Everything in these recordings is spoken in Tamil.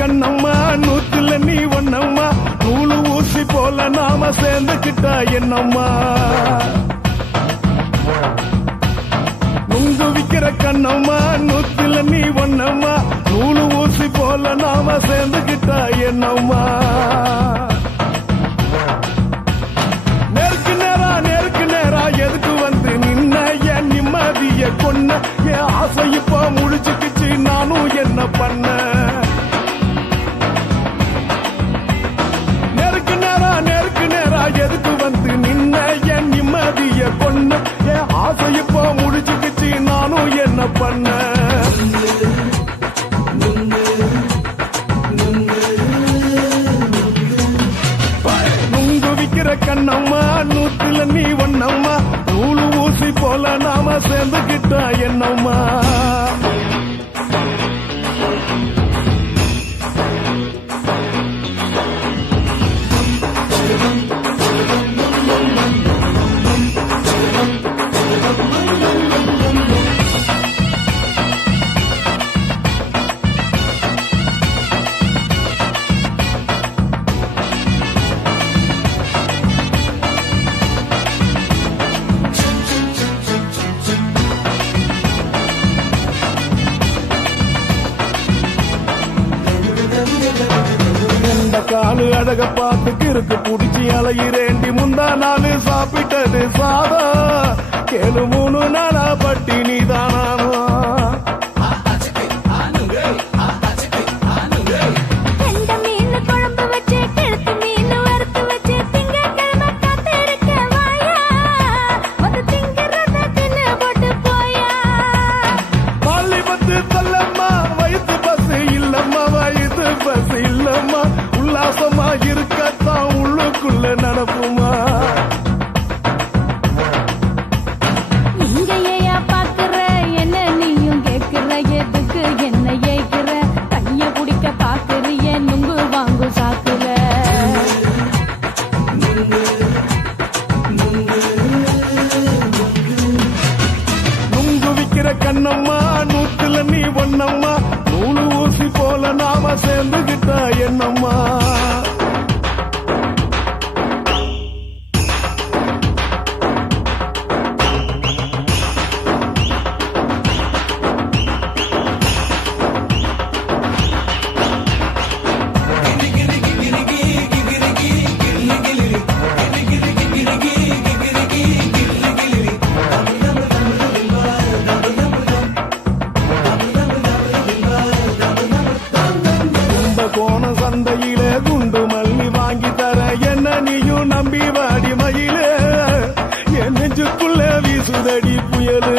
கண்ணம்மா நூத்துல நீ ஒன்னம்மா நூலு ஊசி போல நாம சேர்ந்துக்கிட்டா என்னம்மா நுங்கு விக்கிற கண்ணம்மா நூத்துல நீ ஒன்னம்மா நூலு ஊசி போல நாம சேர்ந்துக்கிட்டா என்னம்மா நேருக்கு நேரா எதுக்கு வந்து நின்ன என் நிம்மதிய கொன்ன என் ஆசை இப்ப முடிச்சுக்கிச்சு நானும் என்ன பண்ண எதுக்கு வந்து நின்ன என் நிம்மதிய கொன்ன என் ஆசை இப்போ முடிச்சுக்கிச்சு நானும் என்ன பண்ண நுங்கு விக்கிற கண்ணம்மா நூத்துல நீ ஒன்னம்மா நூலு ஊசி போல நாம சேர்ந்துக்கிட்டா என்னம்மா அழக பார்த்து கிறுக்கு புடிச்சு அலையிறேண்டி முந்தா நாள் சாப்பிட்டது சாதா கேளு 3 நாளா பட்டினி தானாமா உல்லாசமா இருக்கத்தான் உள்ளுக்குள்ள நடப்புமா நீங்க ஏயா பாக்குற என்ன நீயும் கேக்குற எதுக்கு என்ன ஏக்குற கைய குடிக்க பாக்குறிய நுங்கு வாங்கு சாக்குல நுங்கு விக்கிற கண்ணம்மா நூத்துல நீ ஒண்ணம்மா நூலு ஊசி போல நாம சேர்ந்துகிட்டா என்னம்மா சந்தையில குண்டு மல்லி வாங்கி தர என்ன நீயும் நம்பி வாடி மயில என் நெஞ்சுக்குள்ள வீசுதடி புயலு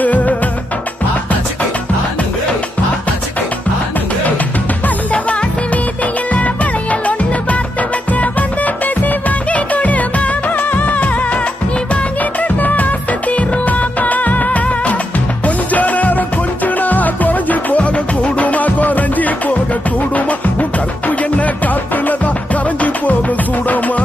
கொஞ்ச நேரம் கொஞ்ச நாள் குறைஞ்சி போக கூடுமா குறைஞ்சி போக கூடுமா உன் கற்பு என்ன காத்துலதான் கரைஞ்சி போக சூடமா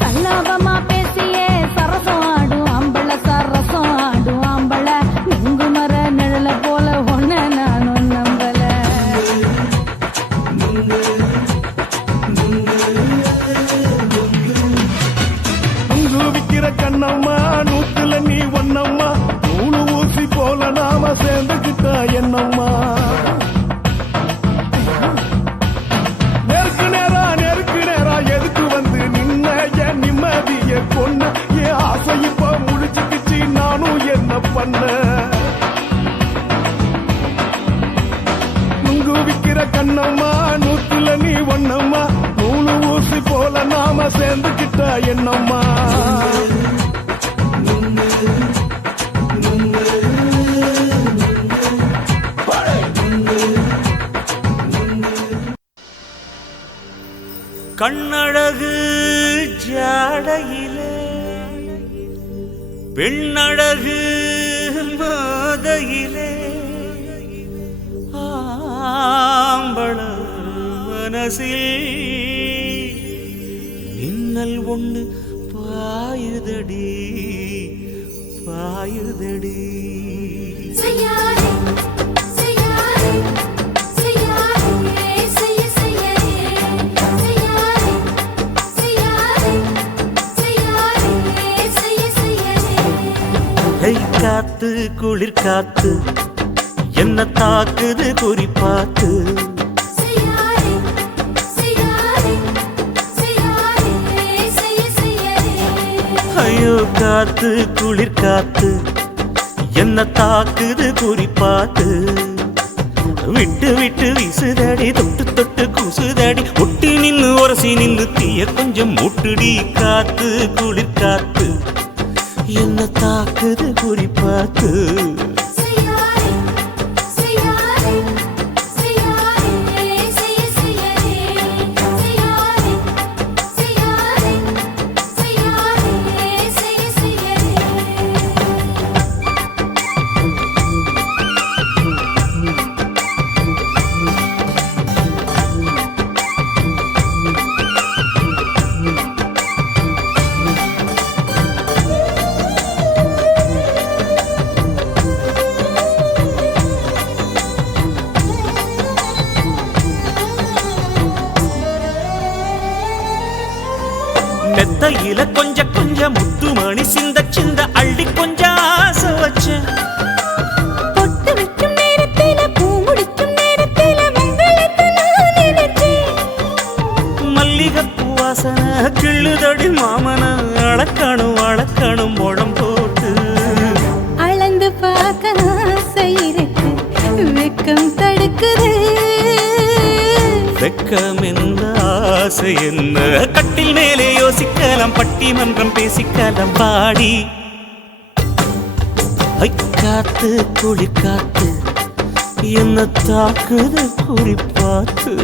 சல்லாபமா பேசியே சரசம் ஆடும் ஆம்பள சரசம் ஆடும் ஆம்பள நுங்கு மர நிழல போல ஒன்ன நானும் நம்பல நுங்கு விக்கிற கண்ணம்மா நூத்துல நீ ஒண்ணம்மா நூலு ஊசி போல நாம சேர்ந்துகிட்டா என்னம்மா நெருக்கு நேரா எதுக்கு வந்து நின்ன என் நிம்மதிய கொன்ன என் ஆசை இப்ப முடிச்சுக்கிச்சு நானும் என்ன பண்ண நுங்கு விக்கிற கண்ணம்மா நூத்துல நீ ஒண்ணம்மா நூலு ஊசி போல நாம சேர்ந்துகிட்டா என்னம்மா கண்ணழகு ஜாடையிலே பெண்ணழகு மாதையிலே ஆம்பள மனசில் மின்னல் ஒண்ணு பாயுதடி பாயுதடி காத்து குளிர் காத்து என்ன தாக்குது குறிப்பாத்து ஐயோ காத்து குளிர் காத்து என்ன தாக்குது குறிப்பாத்து விட்டு விட்டு வீசுதடி தொட்டு தொட்டு கூசுதடி ஒட்டி நின்னு உரசி நின்னு தீய கொஞ்சம் முட்டுடி காத்து குளிர் காத்து என்ன தாக்குது குறிப்பாத்து மெத்தையில கொஞ்ச கொஞ்ச முத்து மணி சிந்த சிந்த அள்ளி கொஞ்ச ஆசை வச்ச பொட்டு வைக்கும் நேரத்தில பூ முடிக்கும் நேரத்தில உங்களுக்கு நானே வாசனை கிள்ளுதடி மாமன அளக்கணும் அளக்கணும் முழம் போட்டு அளந்து பார்க்க ஆசை இருக்கு வெக்கம் தடுக்குது வெக்கம் என்ன ஆசை என்ன கட்டில் மேலே யோசிக்கலாம் பட்டிமன்றம் பேசிக்கலாம் பாடி காத்து குளிர் காத்து என்ன தாக்குது குறிப்பாத்து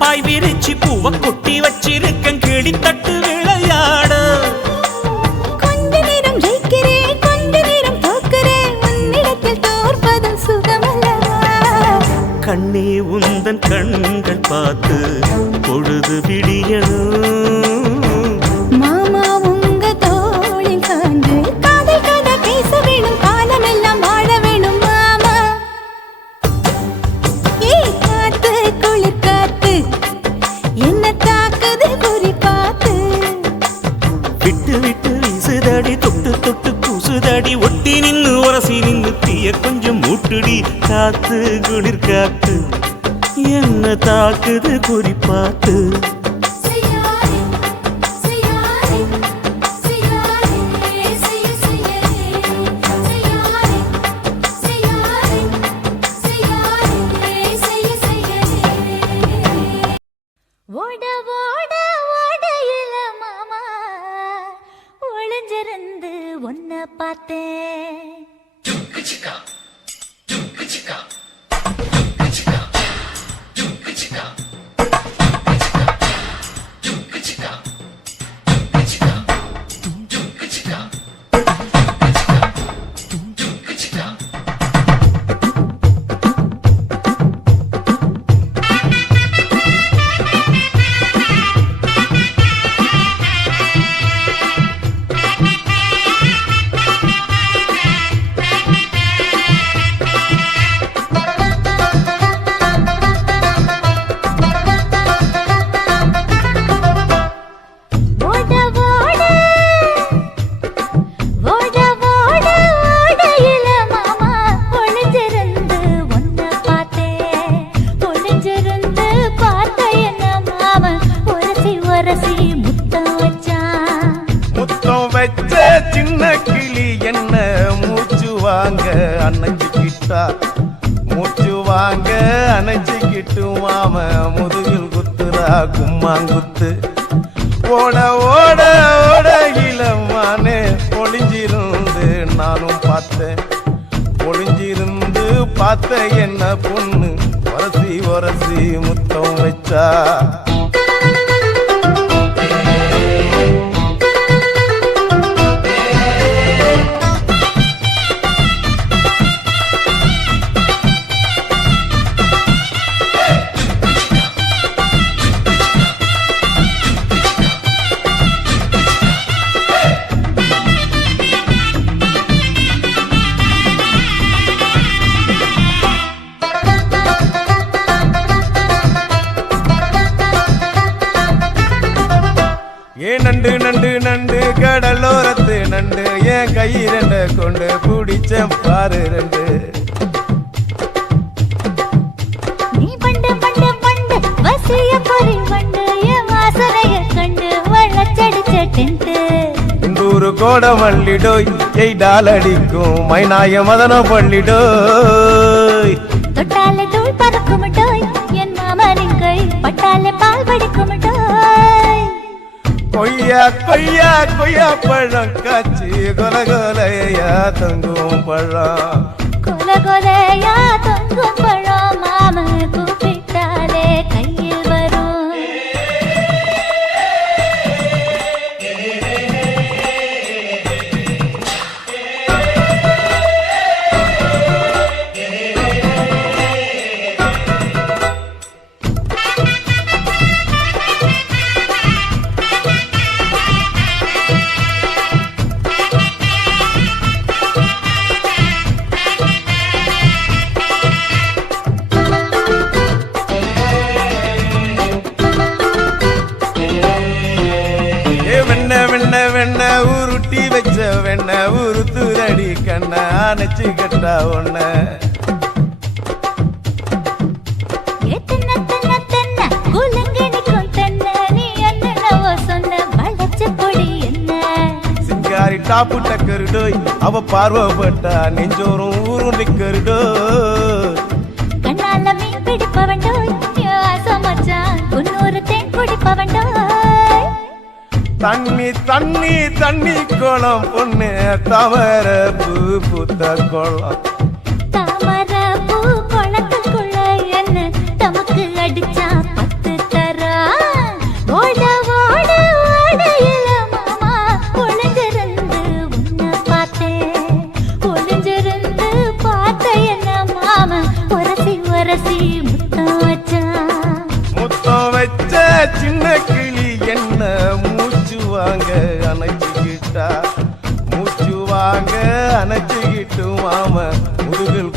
பாய் விரிச்சி பூவ கொட்டி வச்சிருக்கேன் கிளி தட்டு விளையாட கொஞ்ச நேரம் ஜெயிக்கிறேன் கொஞ்ச நேரம் தோக்கிறேன் உன்னிடத்தில் தோற்பதும் சுகமல்லவா கண்ணே உந்தன் கண்கள் பார்த்து பொழுது விடியணும் மாமா உங்க தோளில் சார்ந்து காதல் கதை பேச வேணும் காலமெல்லாம் வாழ வேணும் மாமா ஏ காத்து குளிர் காத்து என்ன தாக்குது குறி பார்த்து விட்டு விட்டு வீசுதடி தொட்டு தொட்டு கூசுதடி ஒட்டி நின்னு உரசி நின்னு தீய கொஞ்சம் மூட்டுடி காத்து குளிர் காத்து என்ன தாக்குது குறி பார்த்து ஓட ஓட ஓடையில மாமா ஒளிஞ்சிருந்து ஒன்ன பார்த்தேன் சின்ன கிளி என்ன மூச்சு வாங்க அணைஞ்சுக்கிட்டா மூச்சு வாங்க அணைஞ்சுக்கிட்டு மாம முதுகில் குத்துறா கும்மாங்குத்து ஓட ஓட ஓட இளமானே ஒளிஞ்சிருந்து நானும் பார்த்தேன் ஒளிஞ்சிருந்து பார்த்த என்ன பொண்ணு ஒரசி ஒரசி முத்தம் வச்சா நண்டு நண்டு நண்டு கடலோரத்து நண்டு என் கை ரெண்ட கொண்டு பிடிச்ச பாரு ரெண்டு நீ பண்டு பண்டு பண்டு வசிய பொறி பண்டு என் வாசனைய கண்டு வள்ளச்சடிச்ச டென்ட் இந்தூரு கோட மல்லிடோய் எய்டால் அடிக்கும் மைனாய மதன பள்ளிடோய் தொட்டாலே தூள் பறக்குமட்டோய் என் மாமனின் கை பட்டாலே பால் படிக்குமட்டோய் கொய்யா கொய்யா கொய்யா பழம் காய்ச்சி கொல கொலையா தொங்கும் பழம் கொல கொலையா தொங்கும் பழம் மாம கூப்பிட்டாலே கையில் வரும் அணைச்சுக்கிட்டா ஒன்ன சிங்காரி டாப்பு டக்கருடோய் அவ பார்வப்பட்டா நெஞ்சோறும் ஊரும் நிக்கருடோய் கண்ணால மீன் பிடிப்பவண்டோய் ஆசமச்சான் குன்னூறு தேன் குடிப்பவண்டோய் தண்ணி தண்ணி தண்ணி குளம் பொண்ணு தவற பூ பூத்த குளம் தாமர பூ குளத்துக்குள்ள என்ன தமக்கு அடிச்சா 10 தரா ஓட ஓட ஓடையில மாமா ஒளிஞ்சிருந்து உன்னை பார்த்தேன் ஒளிஞ்சிருந்து பார்த்த என்ன மாமா உரசி உரசி முத்தம் வச்சான் முத்தம் வச்ச சின்ன கிளி என்ன மூச்சு வாங்க அணைச்சுக்கிட்டா மூச்சு வாங்க அணைச்சுக்கிட்டு மாம முதுகில்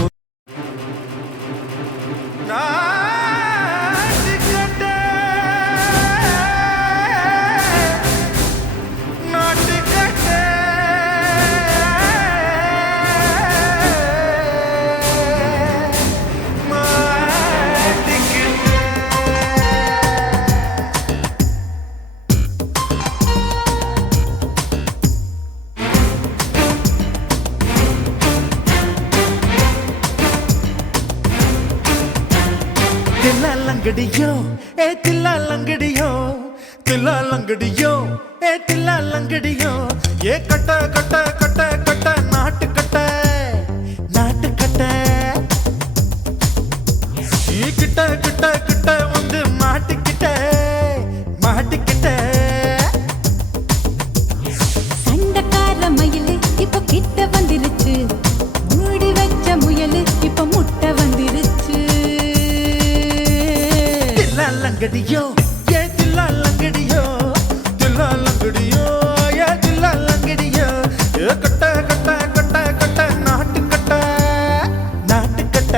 தில்லாலங்கடியோ ஏ தில்லாலங்கடியோ தில்லாலங்கடியோ ஏ தில்லாலங்கடியோ ஏ கட்ட கட்ட கட்ட கட்ட நாட்டு கட்ட நாட்டு கட்ட நீ கிட்ட கிட்ட கிட்ட வந்து மாட்டிக்கிட்ட மாட்டிக்கிட்ட சண்டக்கார மயிலு இப்ப கிட்ட வந்துருச்சு மூடி வச்ச முயலு இப்ப முட்டை வந்துருச்சு தில்லாலங்கடியோ ஏ தில்லாலங்கடியோ தில்லாலங்கடியோ ஏ தில்லாலங்கடியோ ஏ கட்ட கட்ட கட்ட கட்ட நாட்டு கட்ட நாட்டு கட்ட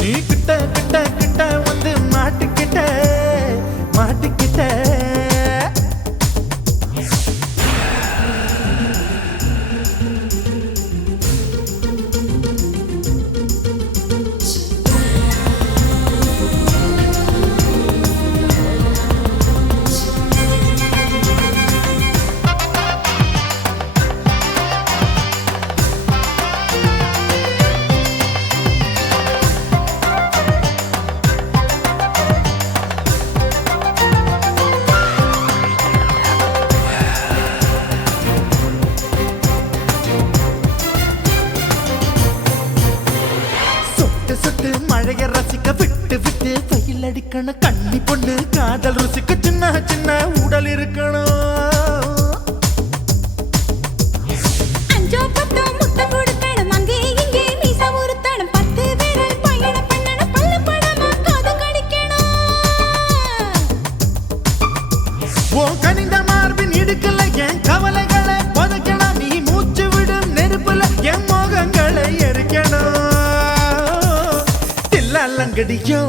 நீ கிட்ட கிட்ட கிட்ட வந்து மாட்டிக்கிட்ட மாட்டிக்கிட்ட சொட்டு மழைய ரசிக்க விட்டு விட்டு வெயில் அடிக்கணும் கண்ணி பொண்ணு காதல் ருசிக்க சின்ன சின்ன உடல் இருக்கணும் அஞ்சோ பத்தோ முட்டை கொடுக்கணும் அங்கே இங்கே மீச உருத்தணும் 10 விரல் பயணம் பண்ணணும் பல்ல படமா காது கடிக்கணும் ஓ கனிந்த மார்பின் இடுக்கல என் கவலைகளை புதைக்கணும் நீ மூச்சு விடும் நெருப்புல என் மோகங்களை எரிக்கணும் தில்லாலங்கடியோ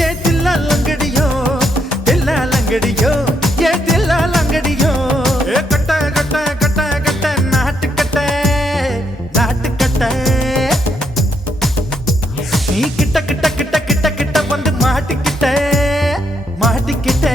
ஏ தில்லாலங்கடியோ தில்லாலங்கடியோ ஏ தில்லாலங்கடியோ ஏ கட்ட கட்ட கட்ட கட்ட நாட்டு கட்ட நாட்டு கட்ட நீ கிட்ட கிட்ட கிட்ட கிட்ட கிட்ட வந்து மாட்டிக்கிட்ட மாட்டிக்கிட்ட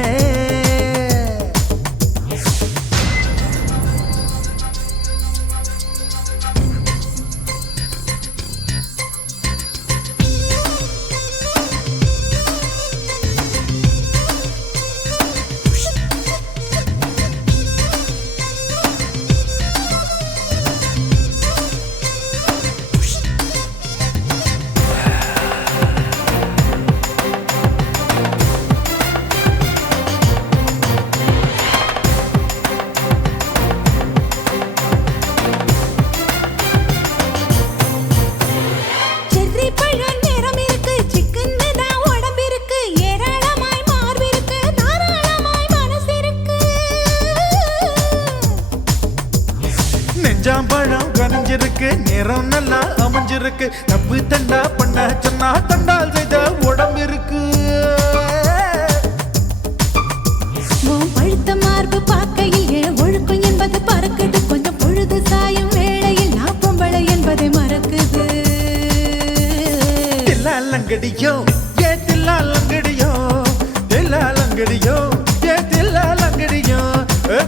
செர்ரி பழம் நிறம் இருக்கு சிக்கன்னு தான் உடம்பு இருக்கு ஏராளமாய் மார்பு இருக்கு தாராளமாய் மனசு இருக்கு நெஞ்சாம்பழம் கனிஞ்சிருக்கு நிறம் நல்லா அமைஞ்சிருக்கு தப்பு தண்டா பண்ண சொன்னா தண்டால் செய்த உடம்பு இருக்கு உன் பழுத்த மார்பு பார்க்கையில் ஏன் ஒழுக்கம் என்பது பறக்குது கொஞ்சம் பொழுது சாயம் வேளை லங்கடியோ ஏ தில்லா லங்கடியோ தில்லா லங்கடியோ ஏ தில்லா லங்கடியோ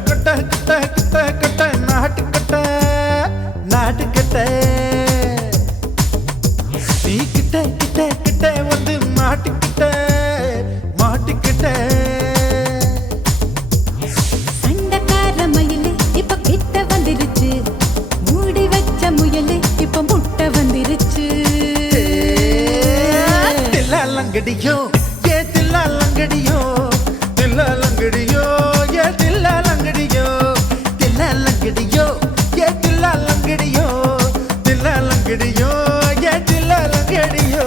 கட்ட கட்ட கட்ட கட்ட நாட்டுக்கட்ட நாட்டுக்கட்ட நீ கிட்ட கிட்ட கிட்ட வந்து மாட்டிக்கிட்ட மாட்டிக்கிட்ட சண்டக்கார மயிலு இப்ப கிட்ட வந்துருச்சு மூடி வச்ச முயலு இப்ப முட்டை வந்துருச்சு தில்லா லங்கடியோ ஏ தில்லா லங்கடியோ தில்லா லங்கடியோ ஏ தில்லா லங்கடியோ தில்லா லங்கடியோ ஏ தில்லா லங்கடியோ தில்லா லங்கடியோ ஏ தில்லா லங்கடியோ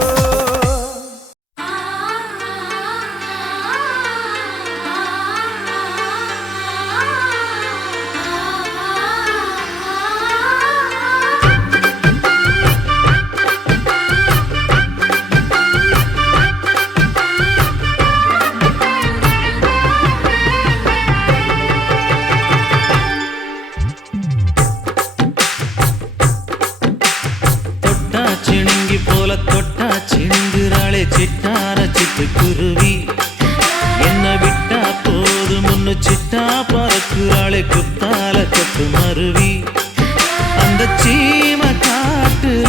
சிணுங்கி போல தொட்டா சிணுங்குறாளே சிட்டார சிட்டுக்குருவி என்ன விட்டா போதும் முன்னு சிட்டா பறக்குறாளே குத்தால கொட்டு மருவி அந்த சீம காட்டுல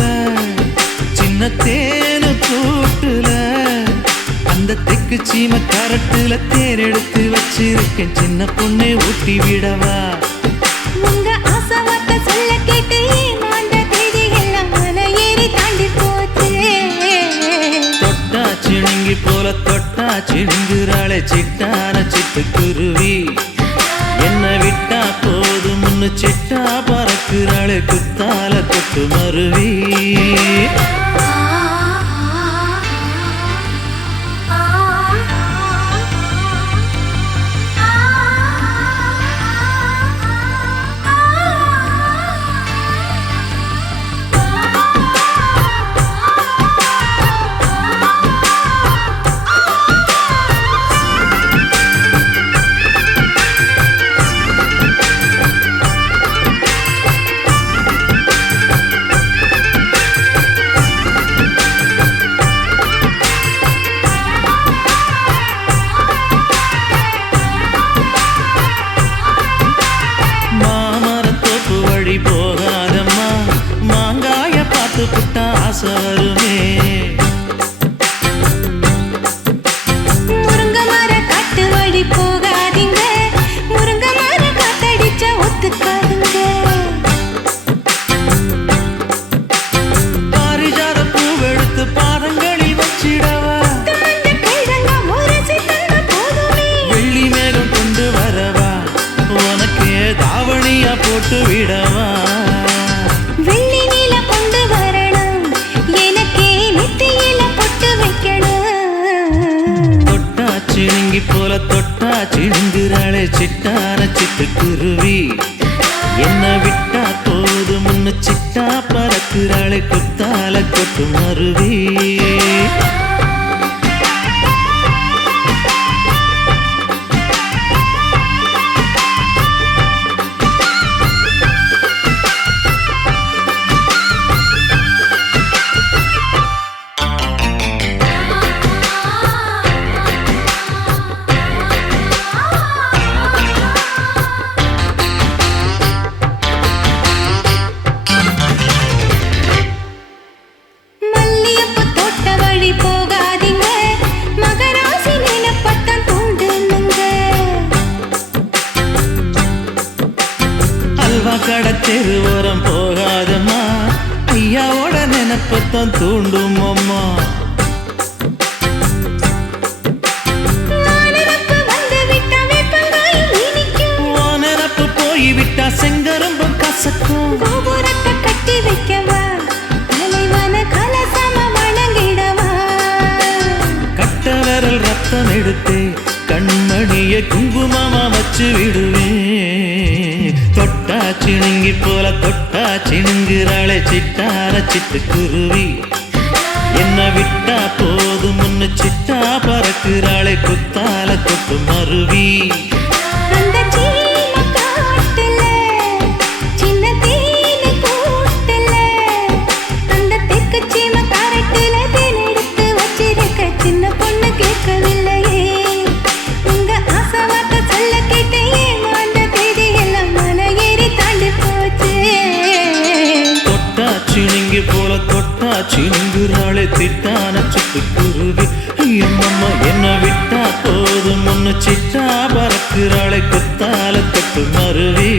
சின்ன தேனு கூட்டுல அந்த தெக்கு சீம கரட்டுல தேன் எடுத்து வச்சிருக்கேன் சின்ன பொண்ணை ஊட்டி விடவா உங்க ஆசவார்த்தை சொல்ல கேட்டு ஏமாந்த தேதி எல்லாம் மலை ஏறி தாண்டி போச்சு தொட்டா சிணுங்கி போல தொட்டா சிணுங்குறாளே சிட்டான சிட்டுக்குருவி என்ன விட்டா போதும் முன்னு சிட்டா பறக்குறாளே குத்தால கொட்டு மருவி போகாதம்மா மாங்காய பார்த்து புட்டா ஆசை வருமே முருங்க மர காட்டு வழி போகாதீங்க முருங்க மர காத்தடிச்ச ஒத்துக்காதுங்க பாரிஜாத பூவெடுத்து பாதங்களில் வச்சிடவா வெள்ளி மேகம் கொண்டு வரவா உனக்கு தாவணியா போட்டு விடவா வெள்ளி நீல கொண்டு வரணும் எனக்கே நெத்தியில பொட்டு வைக்கணும் தொட்டா சிணுங்கி போல தொட்டா சிணுங்குறாளே சிட்டான சிட்டுக்குருவி என்ன விட்டா போதும் முன்னு சிட்டா பறக்குறாளே குத்தால கொட்டு மருவி மல்லியப்பூ தோட்ட வழி போகாதீங்க மகராசி நினைப்பத்தான் தூண்டுனுங்க அல்வா கடை தெருவோரம் போகாதம்மா ஐயாவோட நினைப்பத்தான் தூண்டும் அம்மா நானரப்பு வந்து விட்டா வேப்பங்காய் இனிக்கும் நினப்பு போய்விட்டா செங்கரும்பும் கசக்கும் கோபுரத்தை கட்டி வைக்கவா தலைவன கலசம வணங்கிடவா கட்ட விரல் ரத்தம் எடுத்தே கண்மணிய குங்குமமா வச்சு விடுவேன் தொட்டா சிணுங்கி போல தொட்டா சிணுங்குறாளே சிட்டார சிட்டுக்குருவி என்ன விட்டா போதும் முன்னு சிட்டா பறக்குறாளே குத்தால கொட்டு மருவி அந்த சீம காட்டுல சின்ன தேனு கூட்டுல அந்த தெக்கு சீம கரட்டுல தேன் எடுத்து வச்சு ஆச்சி நுங்குறாளே திட்டான சிட்டுக்குருவி எம்மம்மா என்ன விட்டா போதும் முன்னு சிட்டா பறக்குறாளே கொத்தால தொட்டு மருவி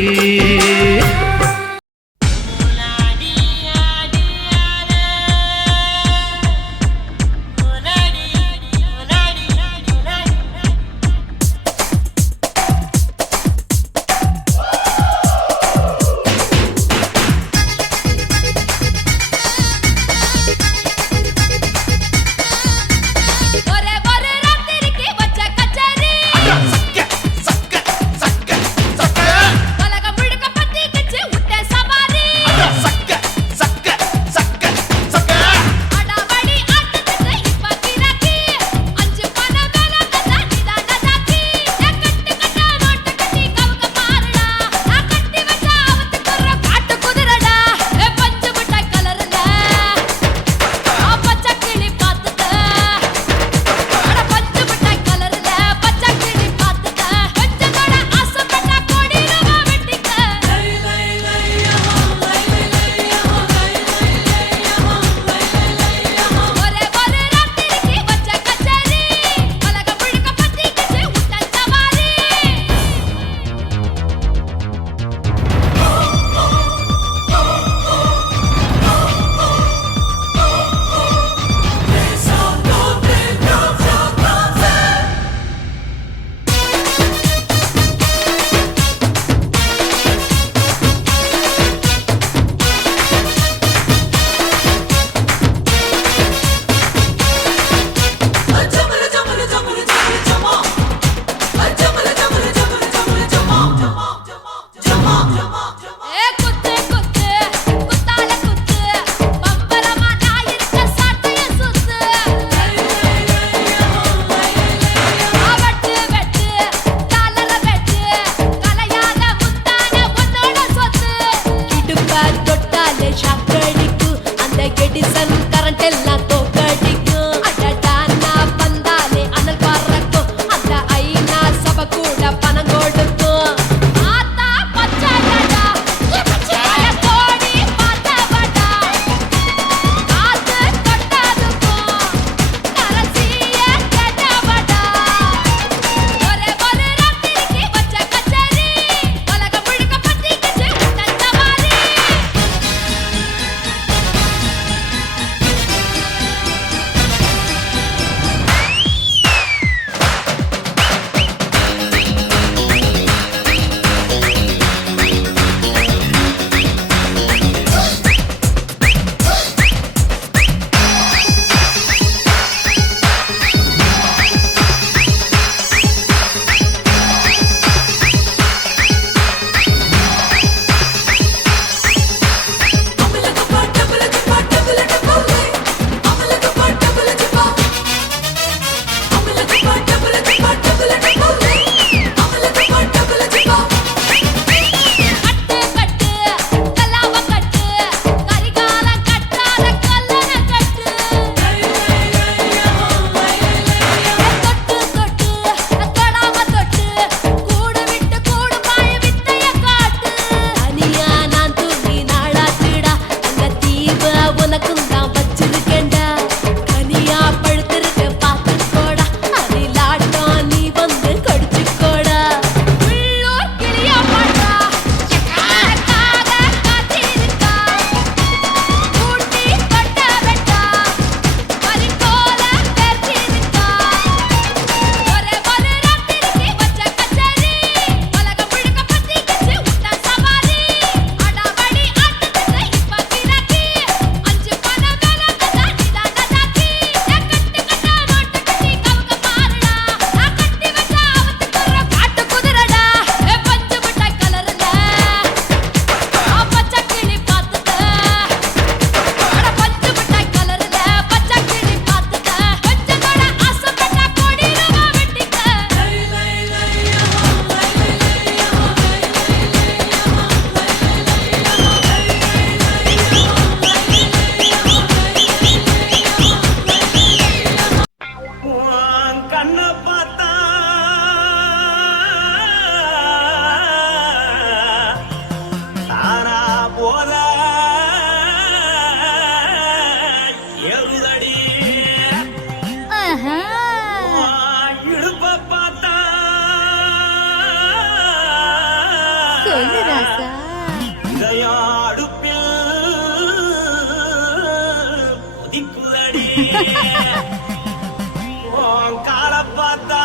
உன் காலை பார்த்தா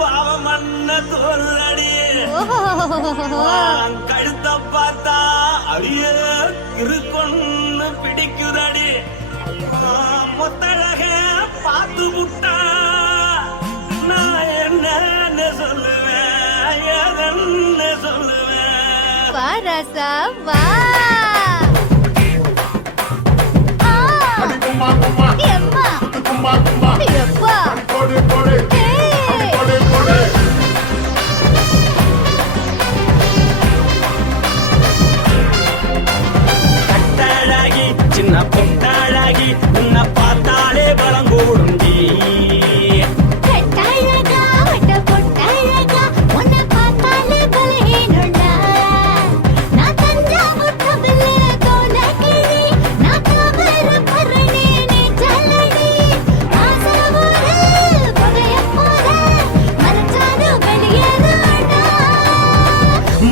பாவம் மண்ண தோல்றடி, உன் கழுத்தை பார்த்தா அடியே இருக்குன்னு பிடிக்குதடி, உன் முத்தழக பார்த்து விட்டா நான் என்ன சொல்லுவேன், எதன்னு சொல்லுவேன். வா ராசா வா. கும்மா கும்மா எம்மா கும்மா கும்மா எப்பா போடு போடு ஏய். போடு போடு கட்டழகி சின்ன பொட்டழகி உன்னை பார்த்தாலே பலம் கூடுண்டி. கட்டழகா வட்ட பொட்டழகா உன்னை பார்த்தாலே பலஹீனம்டா. நான் தஞ்சாவூர் தவிலே கோலக்கிளி, நான் தாமரை பரணி நீ ஜல்லடி. ஆசனூரு புகையப் போல மறைச்சாலும் வெளியேறாடா.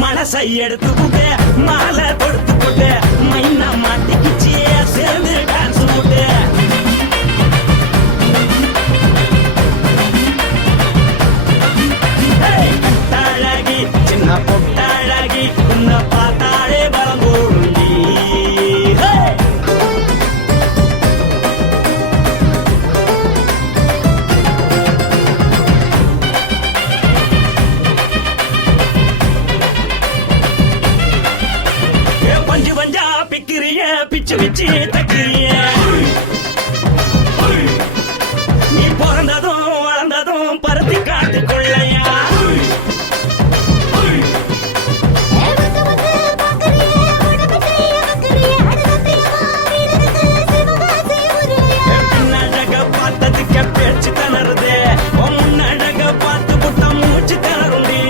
மனசை எடுத்துக்கிட்டு மாலை கொடுத்துக்கிட்டு மைனா மாட்டிக்கிச்சு சேர்ந்து டான்ஸ் போட்டு. கட்டழகி சின்ன பொட்டழகி உன்னை பார்த்தாலே பலம் கூடுண்டி. பஞ்சு பஞ்சா பிக்கிறிய பிச்சு பிச்சு தக்கிறிய, நீ பிறந்ததும் வளர்ந்ததும் பருத்தி காட்டுக்குள்ளையா. வந்து வந்து பார்க்கறியே உடம்பு செய்ய வைக்கறியே அடுத்தத்தையமா வீடு இருக்கு சிவகாசி ஊருலையா. பின்னழக பார்த்ததுக்கு பேச்சு திணறுது, உன் முன்னழக பார்த்து புட்ட மூச்சு திணறுண்டி.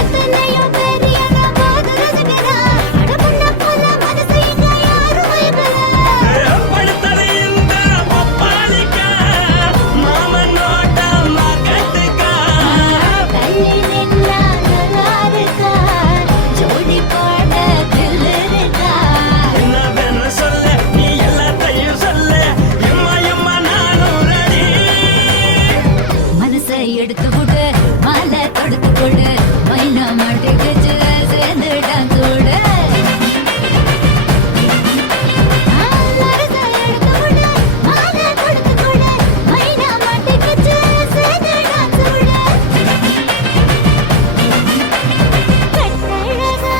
எத்தனையோ பேர் என்ன பார்த்து ரசிக்கிறா. அட முன்ன போல மனசு இங்க யாரும் மயக்கல. படுத்தது இந்த பப்பாளிக்கா, மாமன் நோட்ட மகட்டுக்கா. தள்ளி நின்னா நல்லா இருக்கா. ஜோடி போட தில்லு இருக்கா. என்னவென்னு சொல்ல நீ எல்லாத்தையும் சொல்ல, எம்மா எம்மா நானும் ரெடி. மனசை எடுத்து விடு மாலை தொடுத்து கொடு மைனா மாட்டுக்குச்சு சேர்ந்து டான்ஸ் விடு. மனசை எடுத்து விடு மாலை தொடுத்து கொடு மைனா மாட்டுக்குச்சு சேர்ந்து டான்ஸ் விடு. கட்டழகா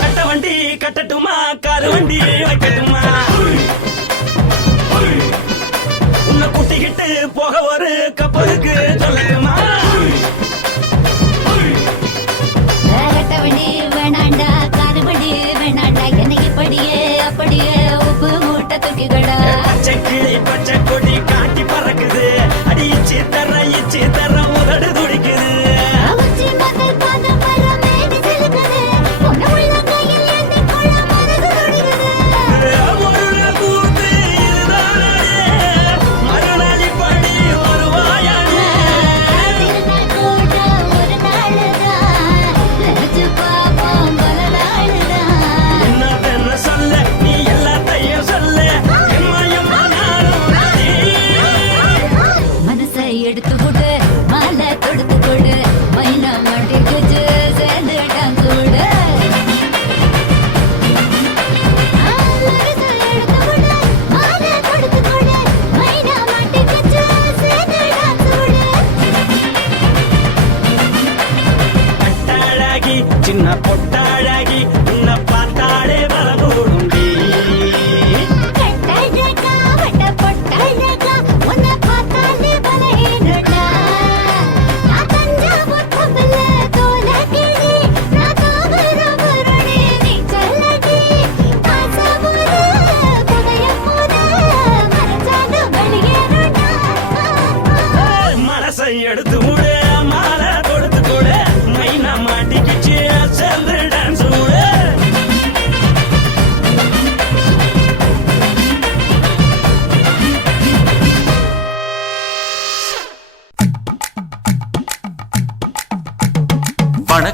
கட்ட வண்டி கட்டட்டுமா, காரு வண்டி வைக்கட்டுமா, உன்னை கூட்டிக்கிட்டு போக ஒரு கப்பலுக்கு சொல்லட்டுமா. வேகட்டவண்டி வேணாண்டா காதுபடி வேணாண்டா என்னைக்கு படியே அப்படியே உப்பு மூட்டை தூக்கிக்கடா. பச்சை கிளி பச்சை கொடி காட்டி பறக்குது, அடி இச்சி தர உதடு துடிக்குது. அவச்சி மகள் பாத மரம் மேடி செலுக்குது. பொண்ணு உள்ள கையில் ஏந்தி கொள்ள மனது துடிக்குது. ஒரு நாள் கூத்து இதுதானே, மறுநாள் இப்படி வருவாயானே. திருநாள் கூட ஒரு நாளுதான் நினைச்சு பார்ப்போம் பல நாளுதான். என்னவென்னு சொல்ல நீ எல்லா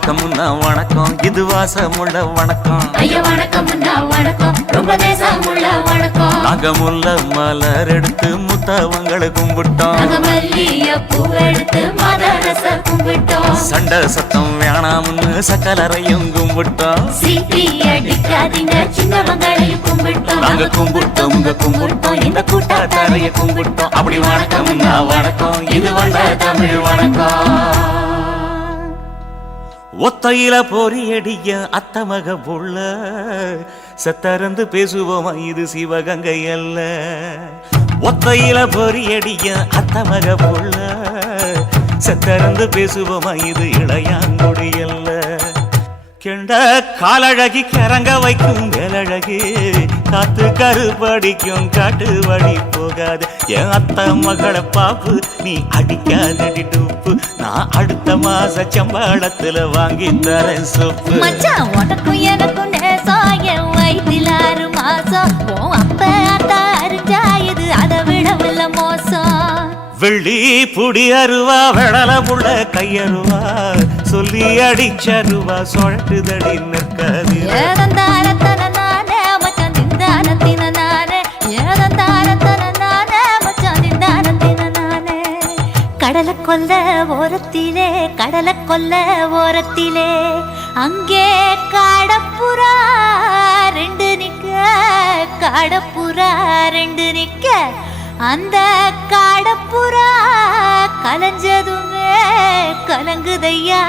வணக்கம்னா வணக்கம் இது வாசமுள்ள வணக்கம் ஐயா வணக்கம்னா வணக்கம் ரொம்ப தேசமுள்ள வணக்கம் நாங்க முல்ல மலர் எடுத்து முத்தவங்களை கும்பிட்டோம் நாங்க மல்லிய பூவெடுத்து மதரச கும்பிட்டோம் சண்டை சத்தம் வேணாம்னு சக்கலரையும் கும்பிட்டோம் சீட்டி அடிக்காதீங்க சின்னவங்களையும் கும்பிட்டோம் நாங்க கும்பிட்டோம் உங்க கும்பிட்டோம் இந்த கூட்டாத்தாரைய கும்பிட்டோம் அப்படி வணக்கம்னா வணக்கம் இது வந்த தமிழ் வணக்கம் ஒத்தையில பொறியடிய அத்தமக புள்ள செத்தறந்து பேசுவோமா இது சிவகங்கை அல்ல ஒத்தையில பொறியடிய அத்தமக புள்ள செத்தறந்து பேசுவோமா இது இளையாங்குடி அல்ல கெண்ட காலழகி கிறங்க வைக்கும் வேலழகி காத்து கருப்படிக்கும் காட்டு வழி போகாது என் அத்த மகளை பாப்பு நீ அடிக்காதடி டூப்பு நான் அடுத்த மாச சம்பளத்துல வாங்கி தரேன் சோப்பு மச்சான் உனக்கும் எனக்கும் நேசம் என் வயிற்றில் 6 மாசம் உன் அப்ப அத்தா அரிஞ்சா இது அதை விடவில்லை மோசம் வெள்ளி புடி அருவா வெடல புள்ள கையருவா சொல்லி அடிச்சருவா சொழட்டுதடி நிற்காது ஏதந்தாரத்தன நானே மச்சான் திந்தானத்தின நானே ஏதந்தாரத்தன நானே மச்சான் திந்தானத்தின நானே கடலை கொல்ல ஓரத்திலே அங்கே காடப்புறா ரெண்டு நிக்க அந்த காடப்புறா கலஞ்சதுமே கலங்குதையா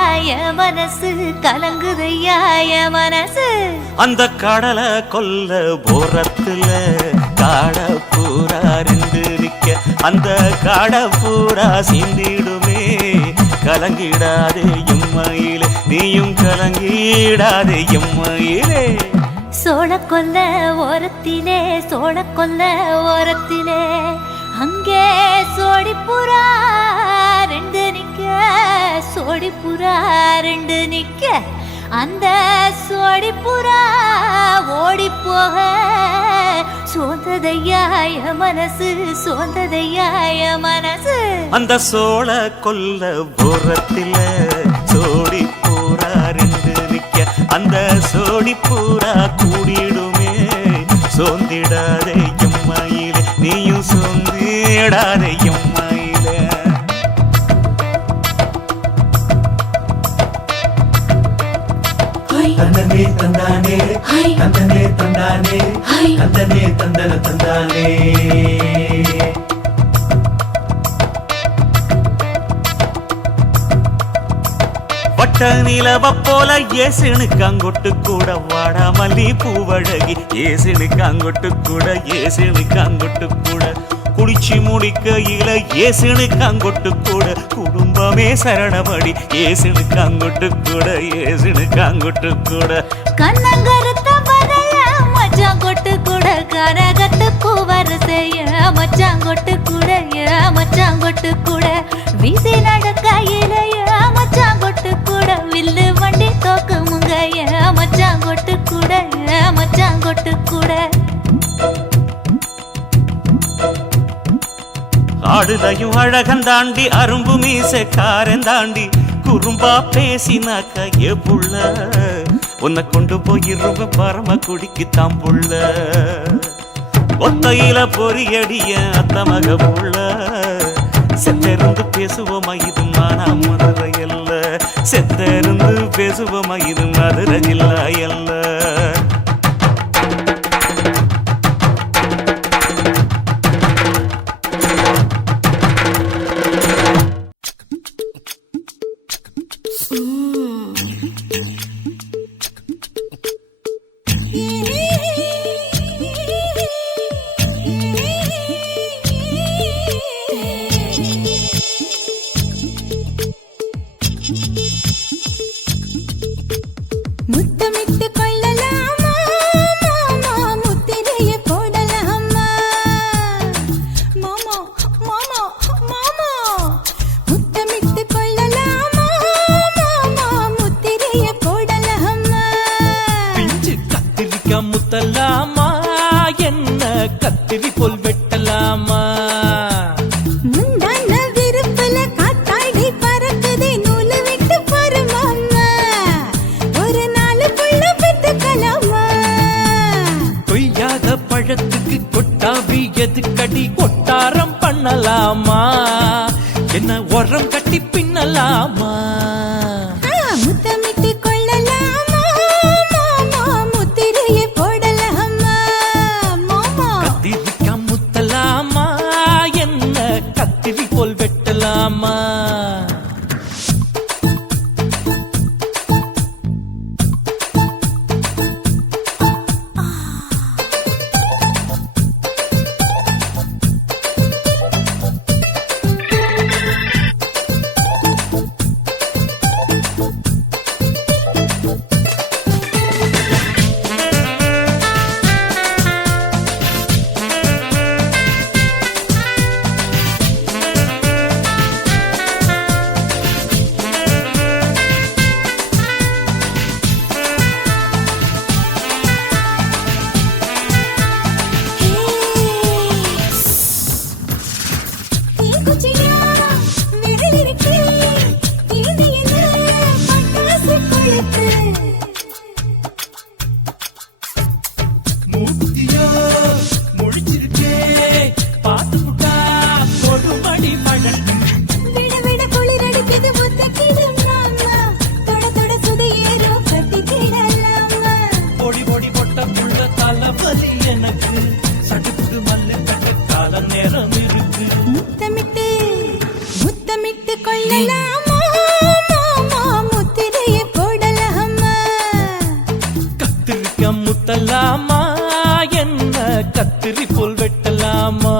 என் மனசு அந்த கடலை கொல்ல போரத்துல காட பூரா ரெண்டு நிக்க அந்த காட பூரா சிந்திடுமே கலங்கிடாதே எம்மையிலே நீயும் கலங்கிடாதே எம்மையிலே சோழக்கொல்ல ஓரத்திலே அங்கே சோடிப்புறா ரெண்டு நிக்க அந்த சோடிப்புறா ஓடி போக சோந்ததையாய மனசு அந்த சோழ கொல்ல போரத்தில சோடி பூரா ரெண்டு நிக்க அந்த சோடி பூரா கூடிடுமே சோந்திடாதே எம்மையிலே நீயும் சோந்திடாதே எம்மையிலே தந்தனே தந்தானே தந்தனே தந்தானே தந்தனே தந்தன தந்தானே வட்ட நிலவ போல ஏசுனுக்காங்கொட்டு கூட வாடா மல்லி பூவழகி ஏசுனுக்காங்கொட்டு கூட குளிச்சு முடிக்கையில ஏசுனுக்காங்கொட்டு கூட குடும்பமே சரணபடி ஏசுனுக்காங்கொட்டு கூட கண்ணங்கருத்த பதைய மச்சாங்கொட்டு கூட கரகத்து பூவரசைய மச்சாங்கொட்டு கூட வீசி நடக்கையிலைய மச்சாங்கொட்டு கூட வில்லு வண்டி தோக்குமுங்கைய மச்சாங்கொட்டு கூட ஆடுதையும் அழகந்தாண்டி அரும்பு மீசக்காரன் தாண்டி குறும்பா பேசினாக்க ஏ புள்ள உன்னை கொண்டு போயிருவ பரம குடிக்கு தாம்புள்ள ஒத்தையில பொறியடிய அத்தமக புள்ள செத்தருந்து பேசுவோமா இது மானா மதுரை அல்ல செத்தருந்து பேசுவோமா இது மதுரை ஜில்லா அல்ல முத்தமிட்டு கொள்ளலாமா மாமா முத்திரைய போடலாமா மாமா மாமா மாமா முத்தமிட்டு கொள்ளலாமா மாமா முத்திரைய போடலாமா பிஞ்சு கத்திரிக்காய் முத்தலாமா என்ன கத்திரி போல் வெட்டலாமா முந்தான விருப்பல காத்தாடி பறக்குதே நூலு விட்டு பாரு மாமா கொய்யாத பழத்துக்கு கொட்டாவி எதுக்கடி கொட்டாரம் பண்ணலாமா என்ன உரம் கட்டி பின்னலாமா முத்தமிட்டு கொள்ளலாமா மாமா முத்திரையை போடலாமா மாமா கத்திரிக்கா முத்தலாமா என்ன கத்திரி போல் வெட்டலாமா மூத்தியோ முடிச்சிருக்கே பாத்து புட்டா கொடுமடி பழம் விட விட குளிரடிக்குது முத்தக்கிடும் மாமா தொட தொட சுதையேறோ கட்டிக்கிடலாமா பொடி பொடி பொட்ட புள்ள தலைவலி எனக்கு சடுக்குடு மல்லு கட்ட கால நேரம் இருக்கு முத்தமிட்டு முத்தமிட்டு கொள்ளலாமா மாமா முத்திரையை போடலாமா கத்திரிக்க முத்தலாமா என்ன கத்திரி போல் வெட்டலாமா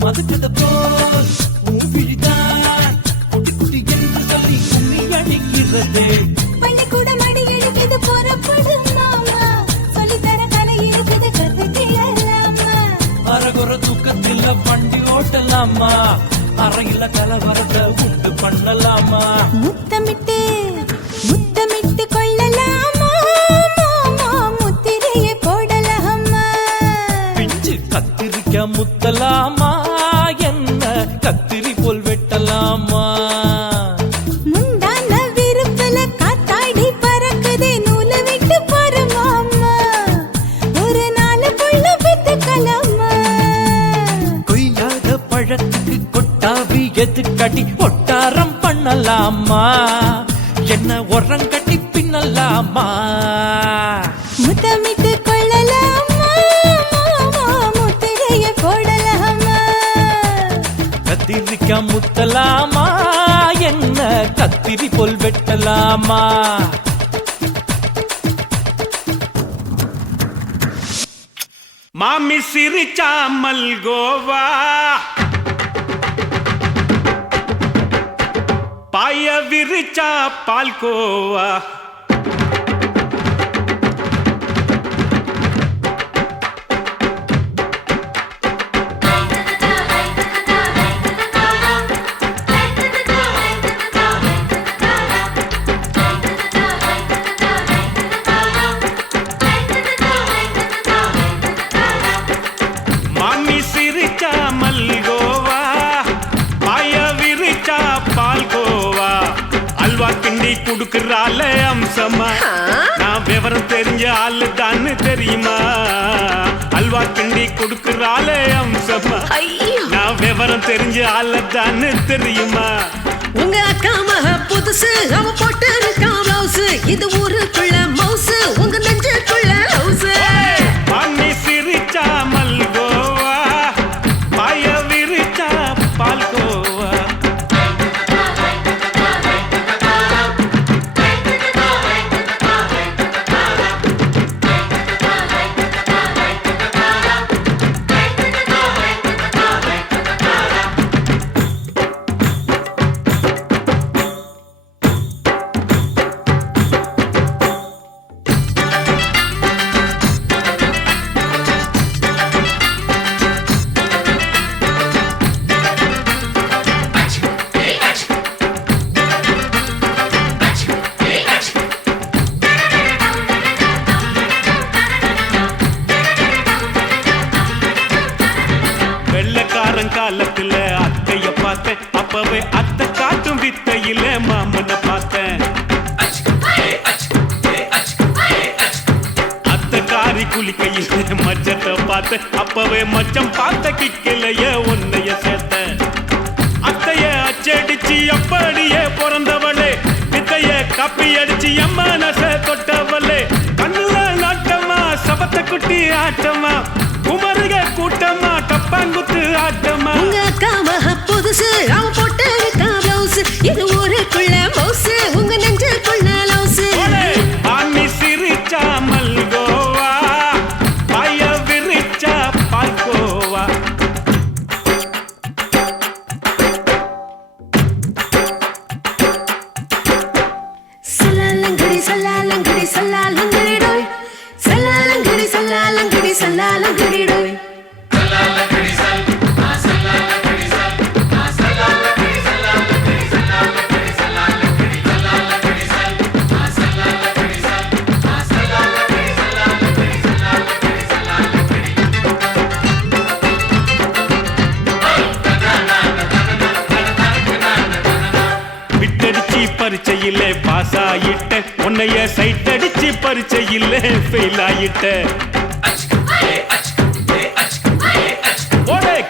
மதுக்கத போல் ஊவிழிதான் குட்டி குட்டி என்று சொல்லி கும்மி அடிக்கிறதே பள்ளிக்கூட மடி எடுக்குது புறப்படும் மாமா சொல்லித்தர கலை இருக்குது கத்துக்கிடலாமா அரகுற தூக்கத்தில் வண்டி ஓட்டலாமா அறையில கலவரத்தை உண்டு பண்ணலாமா முத்தமிட்டு முத்தமிட்டு கொள்ளலாமா மாமா முத்திரையை போடலாமா பிஞ்சு கத்திரிக்க முத்தலாமா என்ன கத்திரி போல் வெட்டலாமா முந்தான விருப்பல காத்தாடி பறக்குதே நூலை விட்டு போற மாமா ஒரு நாளுக்குள்ள பெத்துக்கலாமா கொய்யாத பழத்துக்கு கொட்டாவி எதுக்கடி ஒட்டாரம் பண்ணலாமா என்ன உரம் கட்டி பின்னலாமா முத்தமிட்டு கொள்ளலாமா மாமா முத்திரையை போடலாமா கத்திரிக்கா முத்தலாமா என்ன கத்திரி போல் வெட்டலாமா மாமி சிரிச்சா மல்கோவா பாய விரிச்சா பால்கோவா மாமி சிரிச்சா மல்கோவா பாய விரிச்சா பால்கோவா அல்வா கிண்டி குடுக்கறால அம்சமா நான் விவரம் தெரிஞ்ச ஆளு தான் தெரியுமா அல்வா கிண்டி குடுக்கறால அம்சமா நான் விவரம் தெரிஞ்ச ஆளு தான் தெரியுமா உங்க அக்கா மக புதுசு அவ போட்டு இருக்கா பிளவுஸ் இது ஊருக்குள்ள மவுசு உங்க நெஞ்சுக்குள்ள ஹவுஸ் மாமி சிரிச்சா மல்கோவா பாய விரிச்சா பால்கோவா குளிக்கையில் மச்சத்தை பார்த்த அப்பவே மச்சம் பார்த்த கிக்கலைய உன்னைய சேர்த்த அத்தைய அச்சடிச்சு அப்படியே பிறந்தவளே வித்தைய காப்பி அடிச்சு அம்மனச தொட்டவளே கண்ணுல நாட்டமா சபத்த குட்டி ஆட்டமா குமருக கூட்டமா டப்பாங்குத்து ஆட்டமா உங்க அக்கா மக புதுசு அவ போட்டு இருக்கா பிளவுஸ் இது ஊருக்குள்ள மவுசு உங்க நெஞ்சுக்குள்ள லவுசு ஆமி சிரிச்சா மல்கோவா பாய விரிச்சா பால்கோவா சல்லாலங்கடி சல்லாலங்கடி சல்லாலங்கடி டோய் சல்லாலங்கடி சல்லாலங்கடி சல்லாலங்கடி டோய் விட்டடிச்சு பரீட்சையிலே பாஸ் ஆயிட்ட உன்னைய சைட் அடிச்சு பரீட்சையிலே ஃபெயில் ஆயிட்ட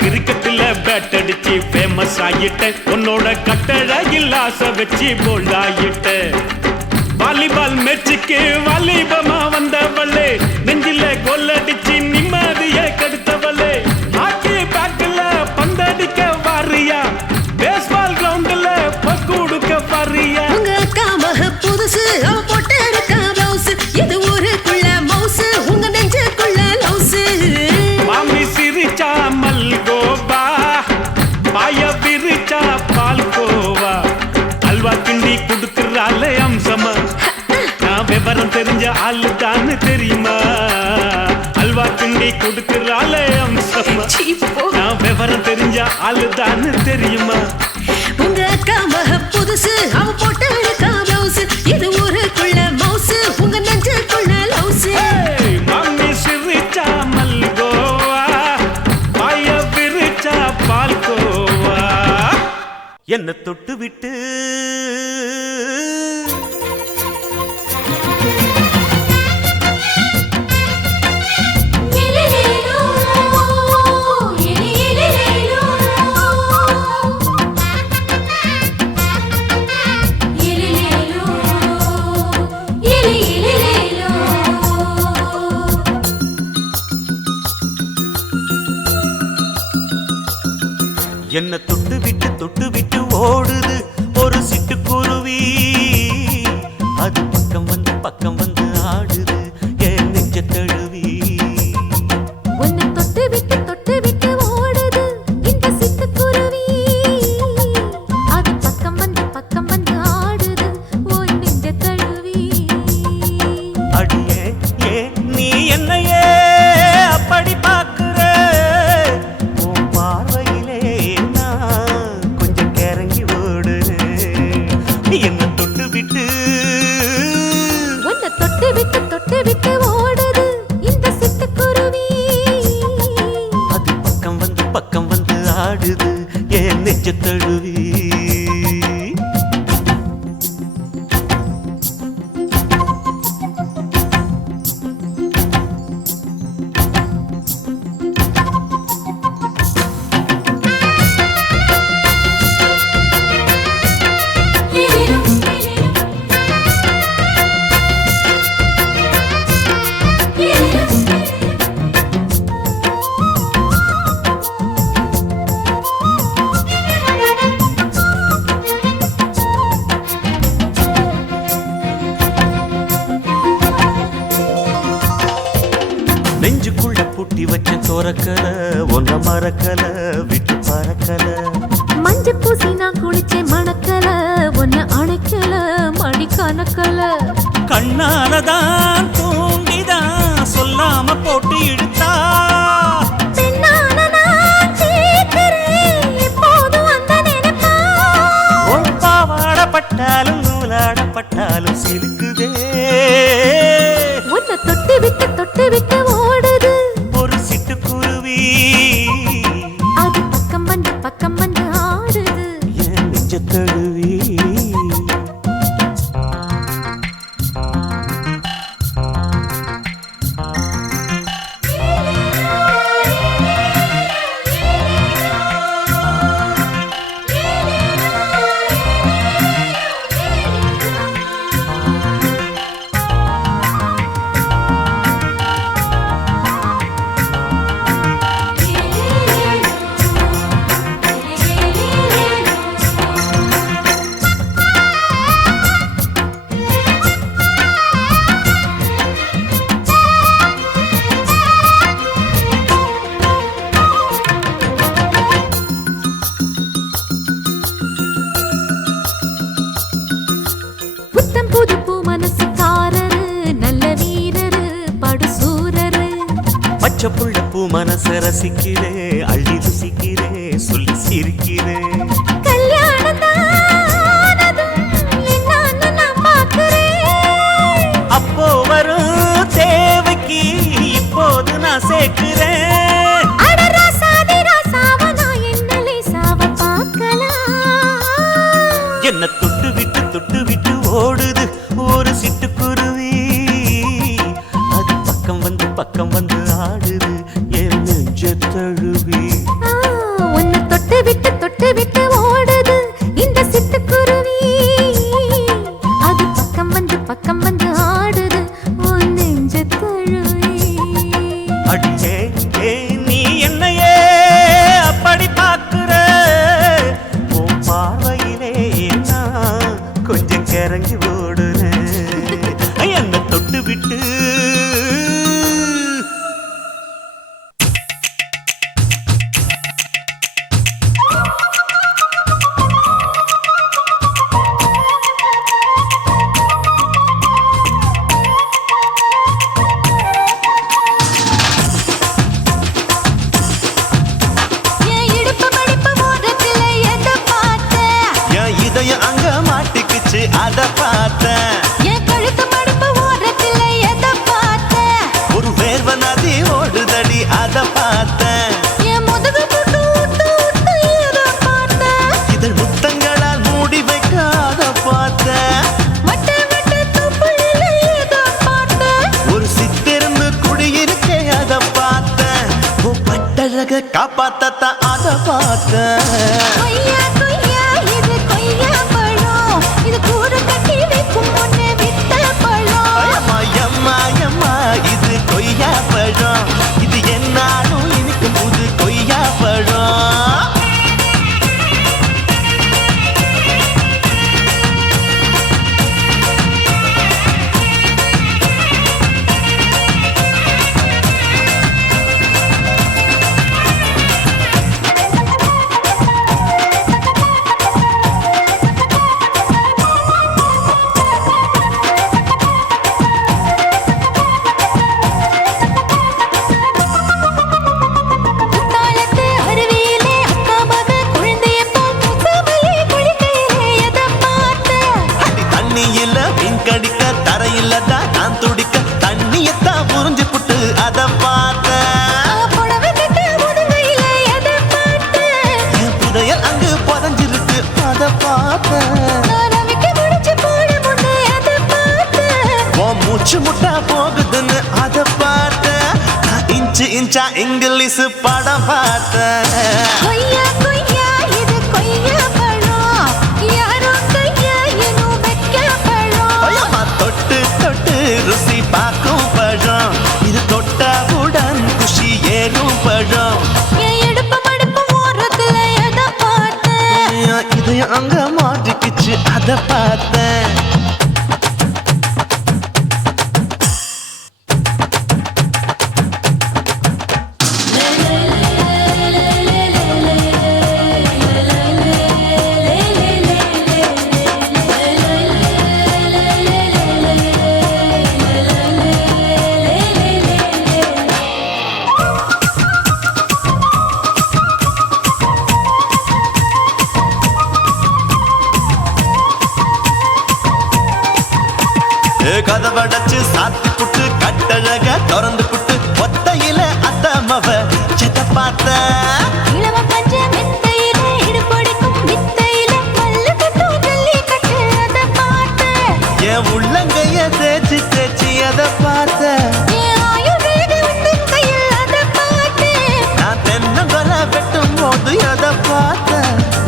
கிரிக்கெட்ல பேட் அடிச்சு ஃபேமஸ் ஆயிட்ட உன்னோட கட்டழகில் ஆசை வச்சு போல்ட் ஆயிட்ட வாலிபால் மேட்சுக்கு வாலிபமா வந்தவளே நெஞ்சில கோல் அடிச்சு நிம்மதிய கெடுத்தவளே ஹாக்கி பேட்ல பந்தடிக்க வாரியா பேஸ்பால் கிரவுண்ட்ல பக்கூடுக்க வாரியா உங்க அக்கா மக புதுசு அவ போட்டு இருக்கா பிளவுஸ் இது ஊருக்குள்ள மவுசு உங்க நெஞ்சுக்குள்ள லவுசு மாமி சிரிச்சா மல்கோவா பாய விரிச்சா பால்கோவா அல்வா கிண்டி குடுக்கறாளே அம்சமா நான் விவரம் தெரிஞ்ச ஆளு தான்னு தெரியுமா அல்வா கிண்டி குடுக்கறாளே அம்சமா சீப்போ நான் விவரம் தெரிஞ்ச ஆளு தான்னு தெரியுமா உங்க அக்கா மக புதுசு அவ போட்டு இருக்கா பிளவுஸ் இது ஊருக்குள்ள மவுசு உங்க நெஞ்சுக்குள்ள லவுசு ஏய், மாமி சிரிச்சா மல்கோவா பாய விரிச்சா பால்கோவா என்ன தொட்டு விட்டு என்ன தொட்டு விட்டு ஓடுது ஒரு சிட்டுக்குருவி அது பக்கம் வந்து ஆடுது என் நெஞ்ச தழுவி உன்னை தொட்டு விட்டு ஓடுது இந்த சிட்டுக்குருவி அது பக்கம் வந்து ஆடுது ஓய் நெஞ்ச தழுவி அடியே ஏ நீ என்னையே அப்படி பார்க்கிற உன் பார்வையிலே நான் கொஞ்சம் கிறங்கி ஓடு என்ன தொட்டு விட்டு உன்னை தொட்டு விட்டு ஓடுது இந்த சிட்டுக்குருவி அது பக்கம் வந்து ஆடுது என் நெஞ்ச தழுவி நெஞ்சுக்குள்ள பூட்டி வச்ச சோரக்கல ஒன்ன மறக்கல விட்டு பறக்கல மஞ்ச பூசி நான் குளிச்சேன் மணக்கல உன்னை அணைக்கல மணி கணக்கல கண்ணாலதான் தூண்டிதான் சொல்லாம போட்டு இழுத்தா பெண்ணான நான் கேட்கிறேன் எப்போதும் அந்த நினைப்பா ஒரு பாவாடப்பட்டாலும் நூலாடப்பட்டாலும் சிலுக்குதே உன்னை தொட்டு விட்டு ஓடுது ஒரு சிட்டுக்குருவி அது பக்கம் வந்து ஆடுது என் நெஞ்ச தழுவி பச்சை புள்ள பூ மனச ரசிக்கிறே அள்ளி ருசிக்கிறே சொல்லி சிரிக்கிறே அப்போ வரும் தேவைக்கு இப்போது நான் சேர்க்கிறேன் என்ன தொட்டு விட்டு ஓடுது ஒரு சிட்டுக்குருவி அது பக்கம் வந்து ஆடுது என் நெஞ்ச தழுவி உன்னை தொட்டு விட்டு ஓடுது இந்த சிட்டுக்குருவி அது பக்கம் வந்து ஆடுது உன் நெஞ்ச தழுவி அடியே நீ என்னையே அப்படி பார்க்கிற உன் பார்வையிலே நான் கொஞ்சம் கிறங்கி ஓடுறேன் என்ன தொட்டு விட்டு அங்க மாட்டிக்கிச்சு அத பார்த்தேன் என் கழுத்து மடிப்பு ஓரத்துல எதை பார்த்தேன் ஒரு வேர்வ நதி ஓடுதடி அத பார்த்தேன் என் முதுகு போட்டு விட்டு எதை பார்த்தேன் இதழ் முத்தங்களால் மூடி வைக்க அத பார்த்தேன் மட்டை துப்புளில எதை பார்த்தேன் ஒரு சித்திருந்து குடியிருக்கே அத பார்த்தேன் பட்டழக காப்பாத்தத்தான் அத பார்த்தேன் கொய்யா இது கொய்யா பழம் இது கூட கட்டி வைக்கும் முன்னே வித்த பழம் அம்மா இது கொய்யா பழம் இது என்னாலும் இனிக்கும் புது கொய்யா பழம் குத்தாலத்து அருவியிலே அக்கா மக குழந்தைய போல் முசாமையே குளிக்கையிலே எதை பார்த்தேன் அடி தண்ணியில மீன் கடிக்க தரையில தான் நான் துடிக்க தண்ணியத்தான் புரிஞ்சு புட்டு அத பார்த்தேன் புடவை கட்டு முதுகையிலே எதை பார்த்தேன் என் புதையல் அங்கு புதஞ்சிருக்கு அத பார்த்தேன் நான் அவிக்க முடிச்சு போட முன்னே எதை பார்த்தேன் உன் மூச்சு முட்டா போகுதுன்னு அத பார்த்தேன் நான் இன்ச்சா இங்கிலீஷ் படம் பார்த்தேன் கொய்யா இது கொய்யா பழம் யாரோ கையா இன்னும் வைக்க பழம் ஐயம்மா, தொட்டு ருசி பார்க்கும் பழம் இது தொட்டவுடன் குஷி ஏறும் பழம் என் இடுப்பு மடிப்பு ஓரத்துல எதை பார்த்தேன் இதயம் அங்க மாட்டிக்கிச்சு அத பார்த்தேன் கதவடைச்சு சாத்தி புட்டு கட்டழக திறந்து புட்டு ஒத்தையில அத்தமவ செத்த பார்த்த இளவ பஞ்ச மெத்தையிலே இடுப்படிக்கும் வித்தையிலே மல்லு கட்டும் ஜல்லி கட்டு அதை பார்த்தேன் என் உள்ளங்கைய தேய்ச்சி அத பார்த்த என் ஆயுர்வேத உந்தன் கையில் அதை பார்த்தேன் நான் தென்னங்கொலை வெட்டும் போது அத பார்த்த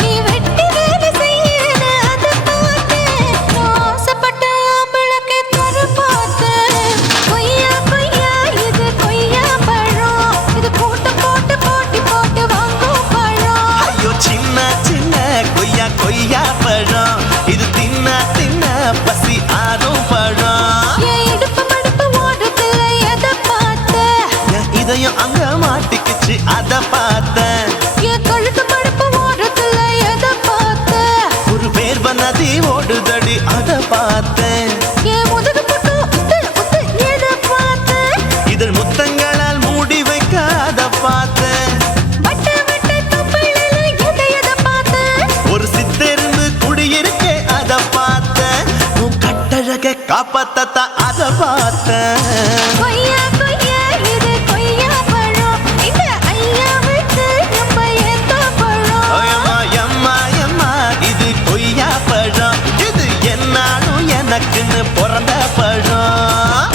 நீ வெட்டி வேலை செய்யறது அதை பார்த்தேன் நான் ஆசைப்பட்ட ஆம்பளுக்கு தர பார்த்தேன் கொய்யா இது கொய்யா பழம் இது போட்டு போட்டி போட்டு வாங்க அப்பத்தத்த அத பார்த்தேன். கொய்யா கொய்யா இது கொய்யா பழம் இந்த ஐயா விட்டு நம்ம ஏத்த பழம் அம்மா எம்மா எம்மா இது கொய்யா பழம், இது என்னாலும் எனக்குன்னு பிறந்த பழம்.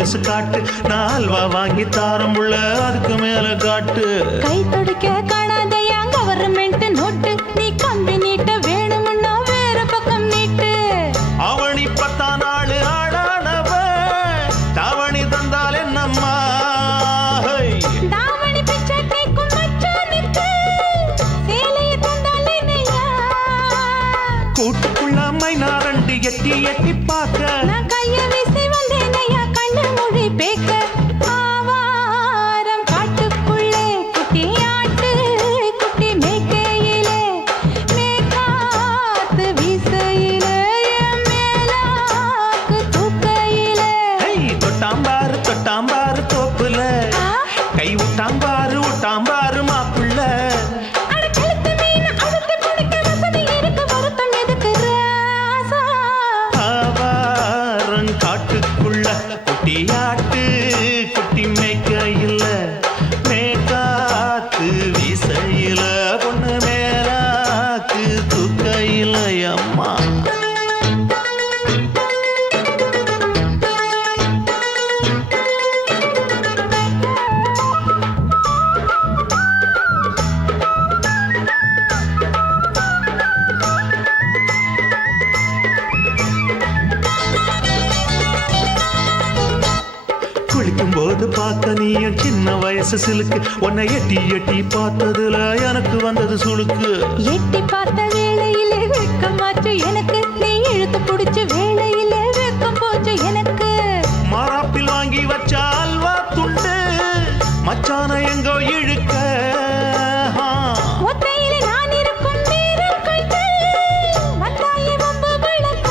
கொலுசு காட்டு, நான் அல்வா வாங்கி தாரம் உள்ள அதுக்கு மேல காட்டு. கை தொடுக்க காணாதையா கவர்மெண்ட் நோட்டு, நீ கம்பி நீட்ட வேணும்னா வேற பக்கம் நீட்டு. அவனி 10 நாள் ஆடானவ தாவணி தந்தால் என்னம்மா? தாவணி பிச்சை கேக்கும் மச்சானுக்கு சேலையை தந்தால் என்னையா? கூட்டுக்குள்ள மைனாரண்டி எட்டி எட்டி பார்க்க, நான் கைய வீசி வந்தேனையா கண்ணு மொழி பேக்க. ஆவாரம் காட்டுக்குள்ளே குட்டி ஆட்டு குட்டி மேய்க்கையிலே, மேற்காத்து வீசையிலே, என் மேலாக்கு தூக்கையிலே. தொட்டாம்பாரு தொட்டாம்பாரு தோப்புல, கை விட்டாம்பாரு விட்டாம்பாரு மாப்புள்ள. அட கழுத்து மீன் அழுத்து பிடிக்க வசதி இருக்கு, வருத்தம் எதுக்கு ராசா? ஆவாரம் காட்டுக்குள்ள குட்டியாட்டு குட்டி மேய்க்கையில, மேற்காத்து வீசையில, பொண்ணு மேலாக்கு தூக்கையில அம்மா. குளிக்கும் போது பார்க்க நீயும் சின்ன வயசு சிலுக்கு, உன்னை எட்டி எட்டி பார்த்ததுல எனக்கு வந்தது சுளுக்கு. எட்டி பார்த்த வேளையிலே வெட்கமாச்சு எனக்கு, நீ இழுத்து பிடிச்ச வேளையிலே வெட்கம் போச்சு எனக்கு. மாறாப்பில் வாங்கி வச்ச அல்வா துண்டு மச்சான எங்கோ இழுக்க. ஒத்தையிலே நான் இருக்கும் நேரம் கண்டு வந்தாயே வம்பு விளக்க.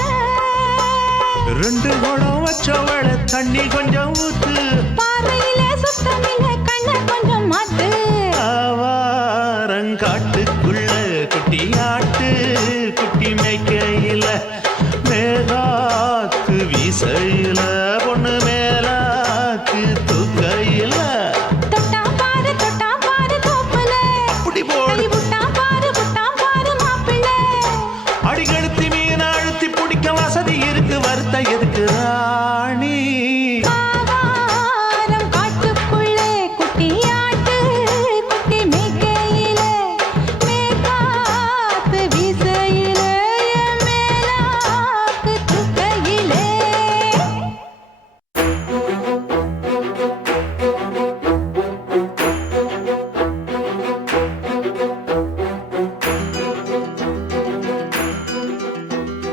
2 குடம் வச்சவள தண்ணி கொஞ்சம் ஊத்து, பாறையிலே சுத்தமில்லை கண்ண கொஞ்சம் மாத்து. ஆவாரங்காட்டுக்குள்ள குட்டியாட்டு குட்டி மேய்க்கையில, மேலாக்கு வீசையில, பொண்ணு மேலாக்கு தூக்கையில. தொட்டாம் பாரு தோப்புல, அப்படி போடு. கை விட்டாம் பாரு மாப்பிள்ளை. அடிகழுத்தி மீன் அழுத்தி பிடிக்க வசதி இருக்கு, வருத்த எதுக்கு ராணி? ஆவாரம் காட்டுக்குள்ளே குட்டி ஆட்டு குட்டி மேய்க்கையிலே, மேற்காத்து வீசையிலே, என் மேலாக்கு தூக்கையிலே.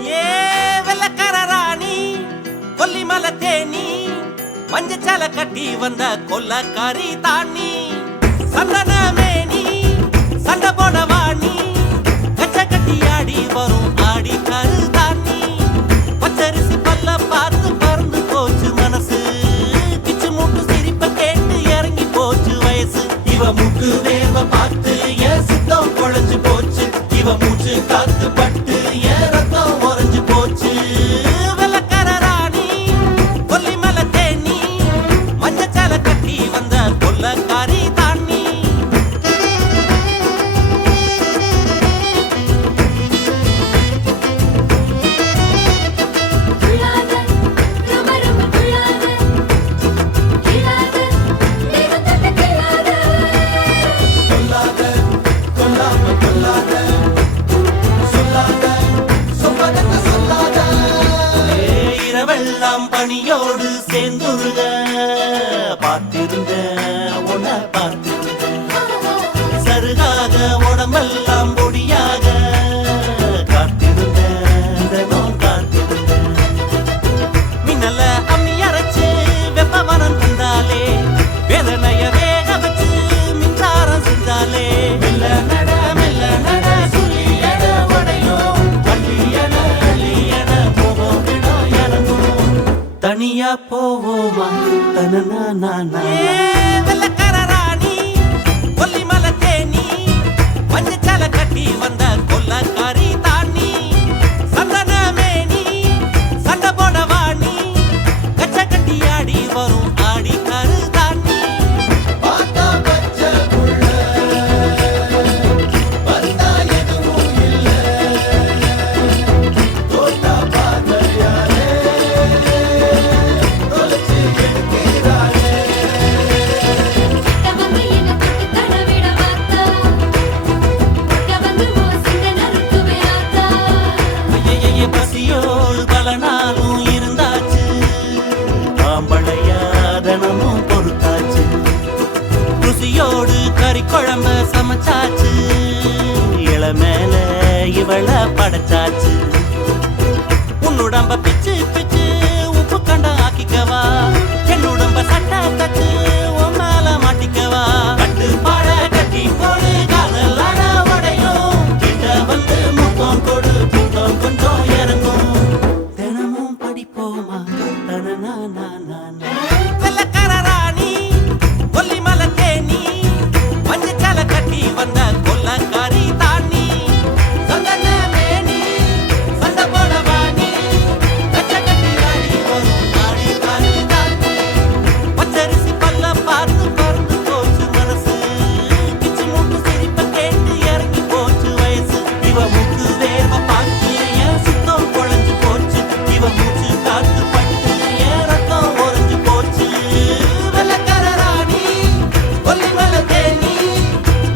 ஏ வெள்ளக்கார ராணி கொல்லிமலை தேனி மஞ்சச்சால கட்டி வந்த கொல்லக்காரி தாண்டி சந்தன மேனி சண்டை போட வாணி கச்ச கட்டி ஆடி வரும் ஆடி கரு தாண்டி பச்சரிசி பல்ல பார்த்து பறந்து போச்சு மனசு கிச்சு மூட்டு சிரிப்ப கேட்டு இறங்கி போச்சு வயசு இவ முட்டு வேர்வ பார்த்து என் சித்தம் குழஞ்சு போச்சு இவ மூச்சு காத்து பட்டு என் ரத்தம் உறைஞ்சு போச்சு வெள்ளக்கார ராணி கொல்லிமலை தேனி மஞ்சச்சால கட்டி வந்த கொல்லக்காரி தாண்டி இரவெல்லாம் பணியோடு சேர்ந்துருக பார்த்திருந்த உன்னை பார்த்திருந்த சருகாக உடம்பெல்லாம் பொடியாக காத்திருந்த தினம் காத்திருந்த மின்னல அம்மி அரைச்சு வெப்பமனம் தந்தாலே வேதனைய வேக வச்சு மின்சாரம் செஞ்சாலே மெல்ல நட சொல்லியட உடையும் அள்ளியன போவோம் விடும் இறங்கும் தனியா போவோமா தனனா வெள்ளக்கார ராணி கொல்லிமலை தேனி மஞ்சச்சால கட்டி வந்த கொல்லக்காரி தாண்டி சந்தன மேனி சண்டை போட வாணி கச்ச கட்டி ஆடி வரும் ஆடி கரு தாண்டி தோட்டா பார்வையாரே தொலைச்சு எடுத்து கறி குழம்பு சமைச்சாச்சு, இள மேல இவள படைச்சாச்சு. உன்னுடம்ப பிச்சு பிச்சு உப்பு கண்ட ஆக்கிக்கவா, என்னுடம்ப சட்டை தச்சு உன் மேல மாட்டிக்கவா. கட்டு பாட கட்டி போடு காதலான உடையும், கிட்ட வந்து முத்தம் கொடு முத்தம் கொஞ்சம் இறங்கும். தினமும் படிப்போமா தனனா வெள்ளக்கார ராணி கொல்லிமலை தேனி, மஞ்சச்சால கட்டி வந்த கொல்லக்காரி தாண்டி. சந்தன மேனி சண்டை போட வாணி, கச்ச கட்டி ராணி வரும் நாடி காரி தாண்டி. பச்சரிசி பல்ல பார்த்து பறந்து போச்சு மனசு, கிச்சு மூட்டு சிரிப்ப கேட்டு இறங்கி போச்சு வயசு. இவ மூக்கு வேர்வ பார்த்து என் சுத்தம் குழஞ்சு போச்சு, இவ மூச்சு காத்து பட்டு என் ரத்தம் உறைஞ்சு போச்சு. வெள்ளக்கார ராணி கொல்லிமலை தேனி,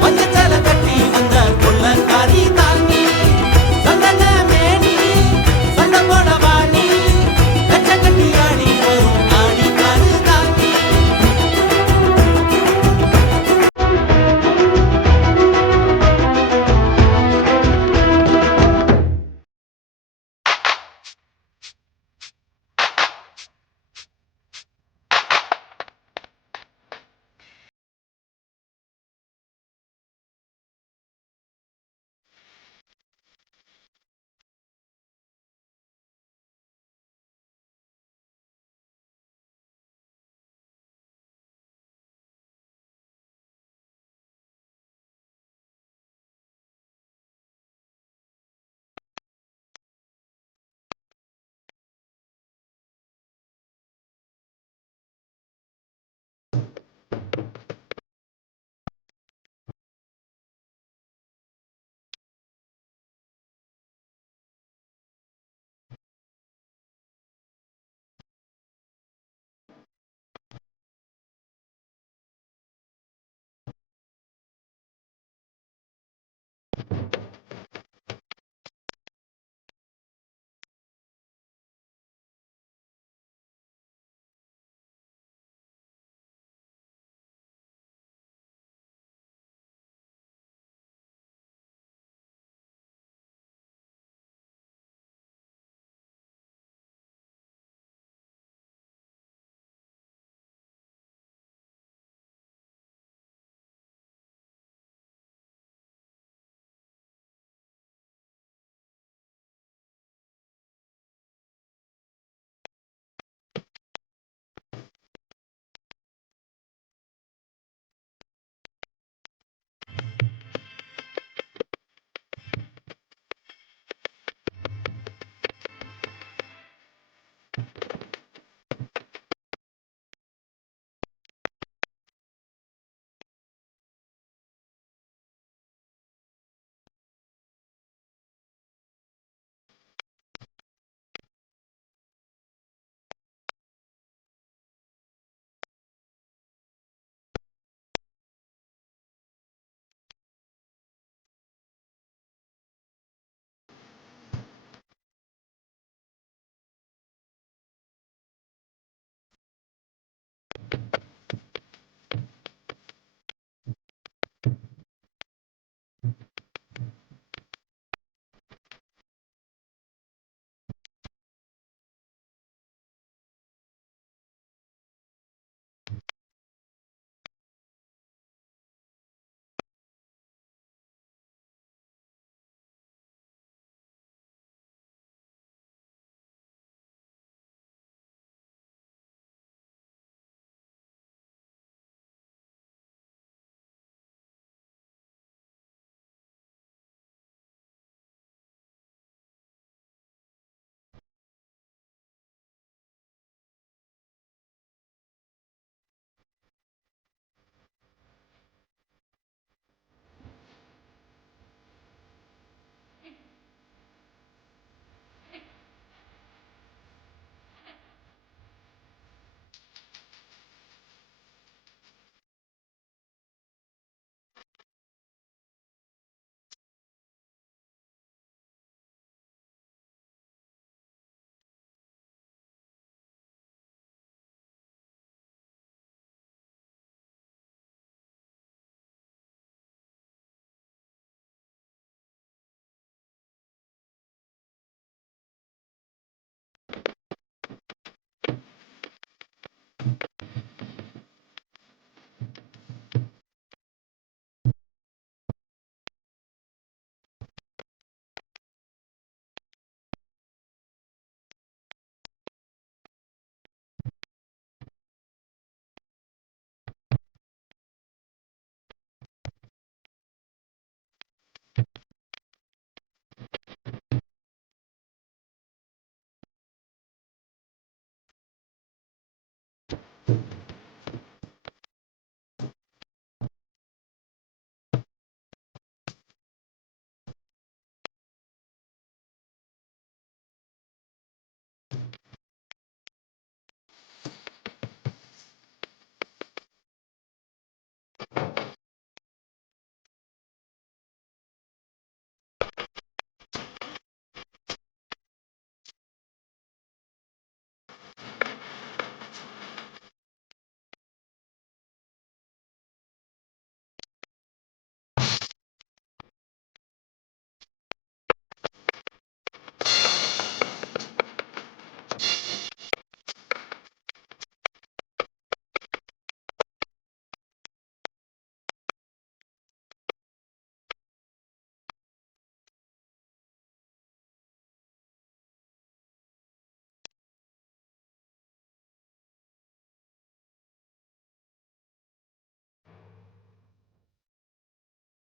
மஞ்சச்சால கட்டி வந்த கொல்லக்காரி தாண்டி. சந்தன மேனி சண்டை போட வாணி, கச்ச கட்டி ஆடி வரும் ஆடி காரு தாண்டி.